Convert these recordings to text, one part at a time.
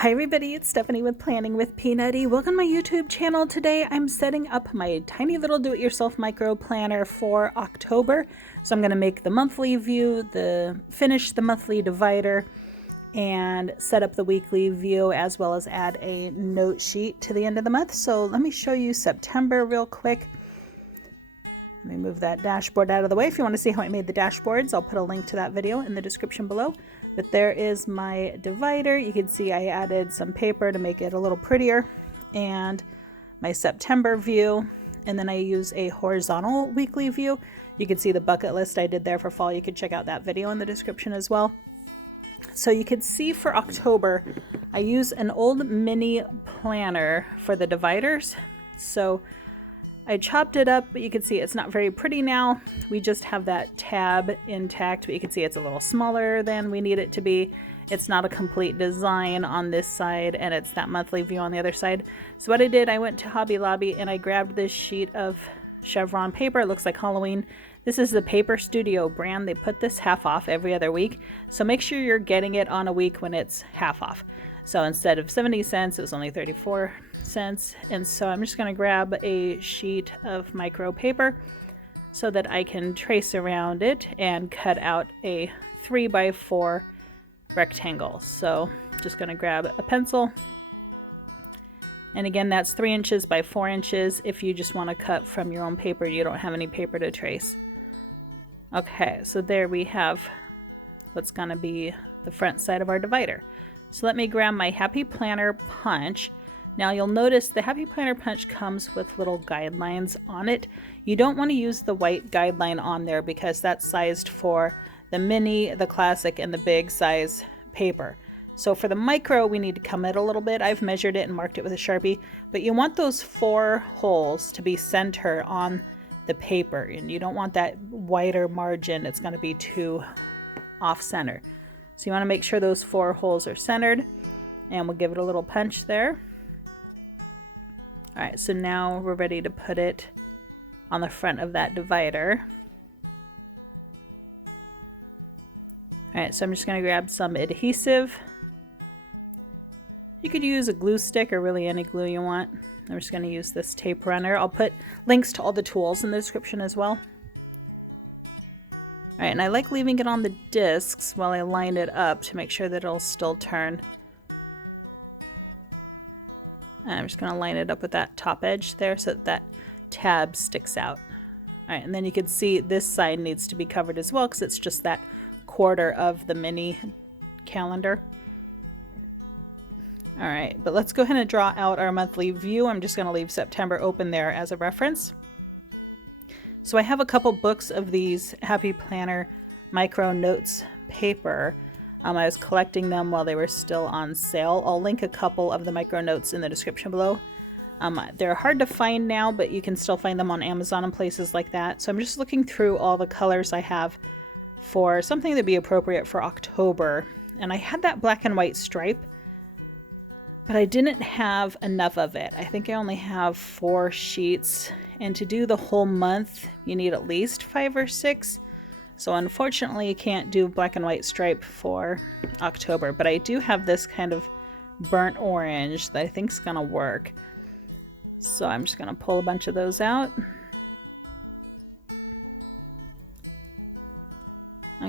Hi everybody, it's Stephanie with Planning with Peanutty. Welcome to my YouTube channel. Today I'm setting up my tiny little do-it-yourself micro planner for October. So I'm going to make the monthly view, finish the monthly divider, and set up the weekly view, as well as add a note sheet to the end of the month. So let me show you September real quick. Let me move that dashboard out of the way. If you want to see how I made the dashboards, I'll put a link to that video in the description below. But there is my divider. You can see I added some paper to make it a little prettier, and my September view, and then I use a horizontal weekly view. You can see the bucket list I did there for fall. You can check out that video in the description as well. So you can see for October, I use an old mini planner for the dividers. So I chopped it up, but you can see it's not very pretty now. We just have that tab intact, but you can see it's a little smaller than we need it to be. It's not a complete design on this side, and it's that monthly view on the other side. So what I did, I went to Hobby Lobby and I grabbed this sheet of chevron paper. It looks like Halloween. This is the Paper Studio brand. They put this half off every other week. So make sure you're getting it on a week when it's half off. So instead of 70 cents, it was only 34 cents. And so I'm just gonna grab a sheet of micro paper so that I can trace around it and cut out a 3x4 rectangle. So just gonna grab a pencil. And again, that's 3 inches by 4 inches. If you just want to cut from your own paper, you don't have any paper to trace. Okay, so there we have what's going to be the front side of our divider. So let me grab my Happy Planner punch. Now you'll notice the Happy Planner punch comes with little guidelines on it. You don't want to use the white guideline on there because that's sized for the mini, the classic, and the big size paper. So for the micro, we need to come in a little bit. I've measured it and marked it with a Sharpie, but you want those 4 holes to be center on the paper, and you don't want that wider margin. It's going to be too off center. So you want to make sure those 4 holes are centered, and we'll give it a little punch there. All right, so now we're ready to put it on the front of that divider. Alright, so I'm just going to grab some adhesive. You could use a glue stick or really any glue you want. I'm just going to use this tape runner. I'll put links to all the tools in the description as well. Alright, and I like leaving it on the discs while I line it up to make sure that it'll still turn. And I'm just going to line it up with that top edge there so that that tab sticks out. Alright, and then you can see this side needs to be covered as well because it's just that quarter of the mini calendar. All right, but let's go ahead and draw out our monthly view. I'm just going to leave September open there as a reference. So I have a couple books of these Happy Planner micro notes paper. I was collecting them while they were still on sale. I'll link a couple of the micro notes in the description below. They're hard to find now, but you can still find them on Amazon and places like that. So I'm just looking through all the colors I have for something that'd be appropriate for October. And I had that black and white stripe, but I didn't have enough of it. I think I only have 4 sheets, and to do the whole month you need at least 5 or 6. So unfortunately you can't do black and white stripe for October, but I do have this kind of burnt orange that I think is gonna work. So I'm just gonna pull a bunch of those out.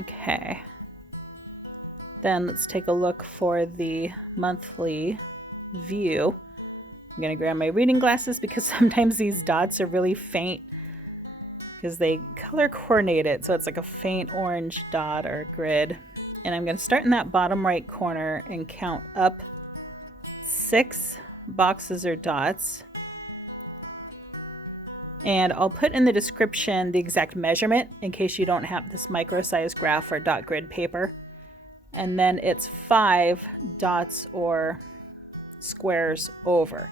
Okay, then let's take a look for the monthly view. I'm going to grab my reading glasses because sometimes these dots are really faint because they color coordinate it, so it's like a faint orange dot or grid. And I'm going to start in that bottom right corner and count up 6 boxes or dots. And I'll put in the description the exact measurement in case you don't have this micro size graph or dot grid paper. And then it's 5 dots or squares over.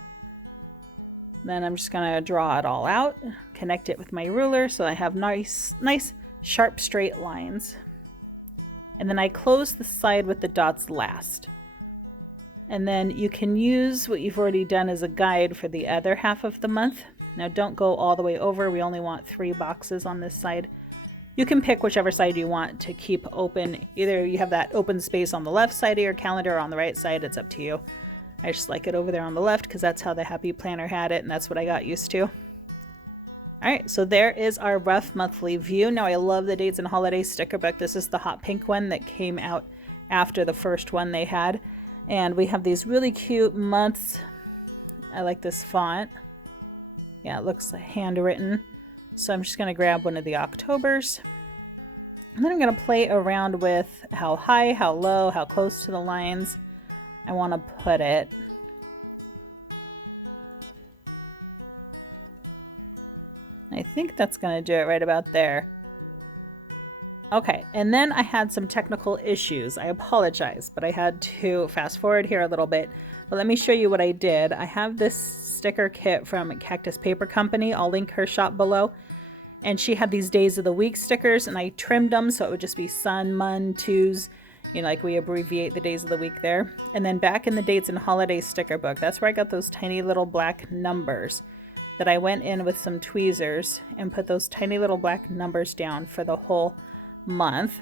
Then I'm just going to draw it all out, connect it with my ruler so I have nice sharp straight lines. And then I close the side with the dots last. And then you can use what you've already done as a guide for the other half of the month. Now don't go all the way over, we only want 3 boxes on this side. You can pick whichever side you want to keep open. Either you have that open space on the left side of your calendar or on the right side. It's up to you. I just like it over there on the left because that's how the Happy Planner had it, and that's what I got used to. Alright, so there is our rough monthly view. Now I love the Dates and Holidays sticker book. This is the hot pink one that came out after the first one they had. And we have these really cute months. I like this font. Yeah, it looks handwritten. So I'm just going to grab one of the Octobers. And then I'm going to play around with how high, how low, how close to the lines I want to put it. I think that's going to do it right about there. Okay, and then I had some technical issues. I apologize, but I had to fast forward here a little bit. But let me show you what I did. I have this sticker kit from Cactus Paper Company. I'll link her shop below. And she had these days of the week stickers, and I trimmed them so it would just be Sun, Mun, Tues. You know, like we abbreviate the days of the week there. And then back in the Dates and Holidays sticker book, that's where I got those tiny little black numbers that I went in with some tweezers and put those tiny little black numbers down for the whole month.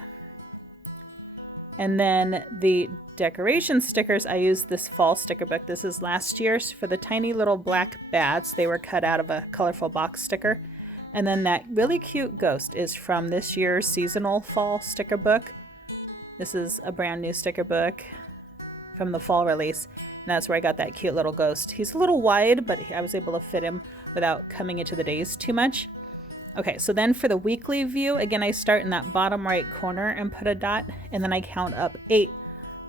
And then the decoration stickers, I used this fall sticker book. This is last year's for the tiny little black bats. They were cut out of a colorful box sticker. And then that really cute ghost is from this year's seasonal fall sticker book. This is a brand new sticker book from the fall release. And that's where I got that cute little ghost. He's a little wide, but I was able to fit him without coming into the days too much. Okay, so then for the weekly view, again, I start in that bottom right corner and put a dot, and then I count up 8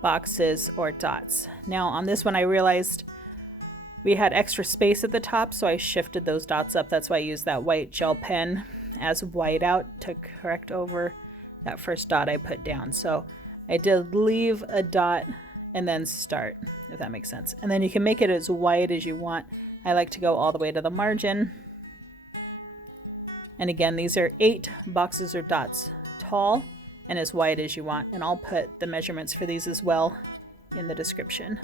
boxes or dots. Now on this one, I realized we had extra space at the top, so I shifted those dots up. That's why I used that white gel pen as whiteout to correct over that first dot I put down. So I did leave a dot and then start, if that makes sense. And then you can make it as wide as you want. I like to go all the way to the margin. And again, these are 8 boxes or dots tall and as wide as you want. And I'll put the measurements for these as well in the description.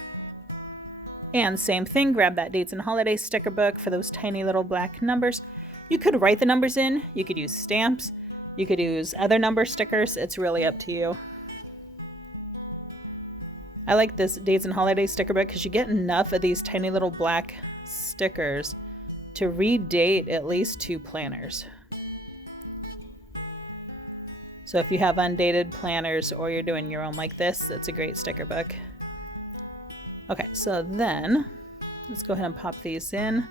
And same thing, grab that Dates and Holidays sticker book for those tiny little black numbers. You could write the numbers in, you could use stamps, you could use other number stickers. It's really up to you. I like this Dates and Holidays sticker book because you get enough of these tiny little black stickers to redate at least 2 planners. So if you have undated planners or you're doing your own like this, it's a great sticker book. Okay, so then let's go ahead and pop these in.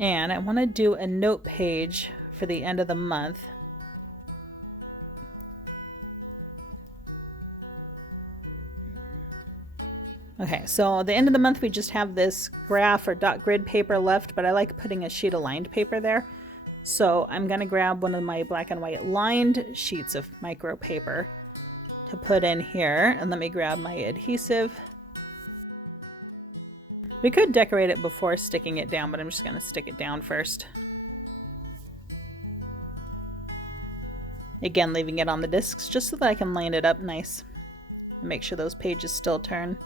And I want to do a note page for the end of the month. Okay, so at the end of the month we just have this graph or dot grid paper left, but I like putting a sheet of lined paper there. So I'm going to grab one of my black and white lined sheets of micro paper to put in here, and let me grab my adhesive. We could decorate it before sticking it down, but I'm just going to stick it down first. Again, leaving it on the discs just so that I can line it up nice. Make sure those pages still turn.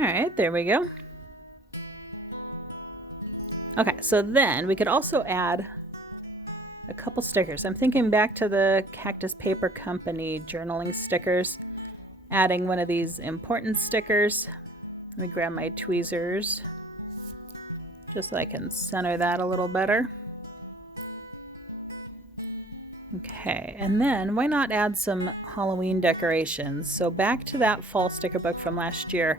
Alright, there we go. Okay, so then we could also add a couple stickers. I'm thinking back to the Cactus Paper Company journaling stickers, adding one of these important stickers. Let me grab my tweezers just so I can center that a little better. Okay, and then why not add some Halloween decorations? So back to that fall sticker book from last year.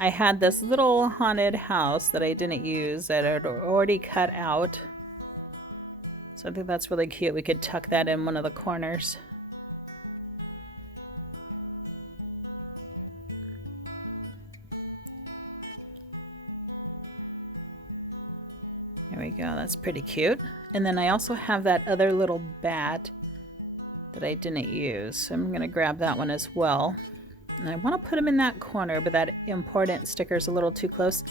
I had this little haunted house that I didn't use that I'd already cut out. So I think that's really cute. We could tuck that in one of the corners. There we go. That's pretty cute. And then I also have that other little bat that I didn't use. So I'm going to grab that one as well. And I want to put them in that corner, but that important sticker is a little too close.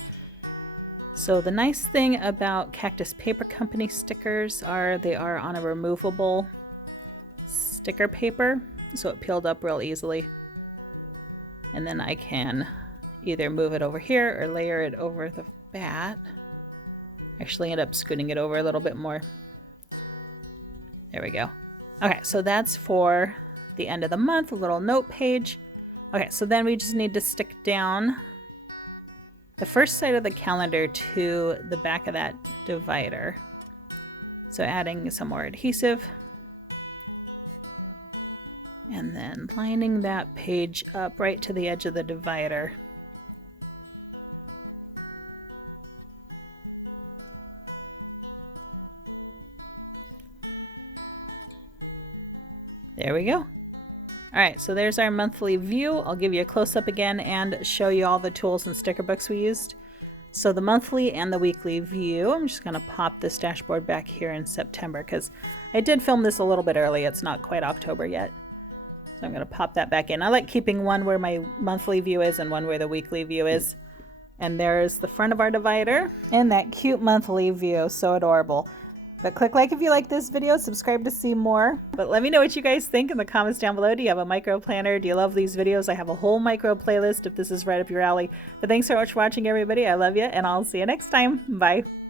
So the nice thing about Cactus Paper Company stickers are they are on a removable sticker paper, so it peeled up real easily. And then I can either move it over here or layer it over the bat. Actually end up scooting it over a little bit more. There we go. Okay, so that's for the end of the month, a little note page. Okay, so then we just need to stick down the first side of the calendar to the back of that divider. So adding some more adhesive. And then lining that page up right to the edge of the divider. There we go. All right, so there's our monthly view. I'll give you a close-up again and show you all the tools and sticker books we used. So the monthly and the weekly view, I'm just gonna pop this dashboard back here in September because I did film this a little bit early. It's not quite October yet. So I'm gonna pop that back in. I like keeping one where my monthly view is and one where the weekly view is. And there's the front of our divider and that cute monthly view, so adorable. But click like if you like this video, subscribe to see more. But let me know what you guys think in the comments down below. Do you have a micro planner? Do you love these videos? I have a whole micro playlist if this is right up your alley. But thanks so much for watching, everybody. I love you, and I'll see you next time. Bye.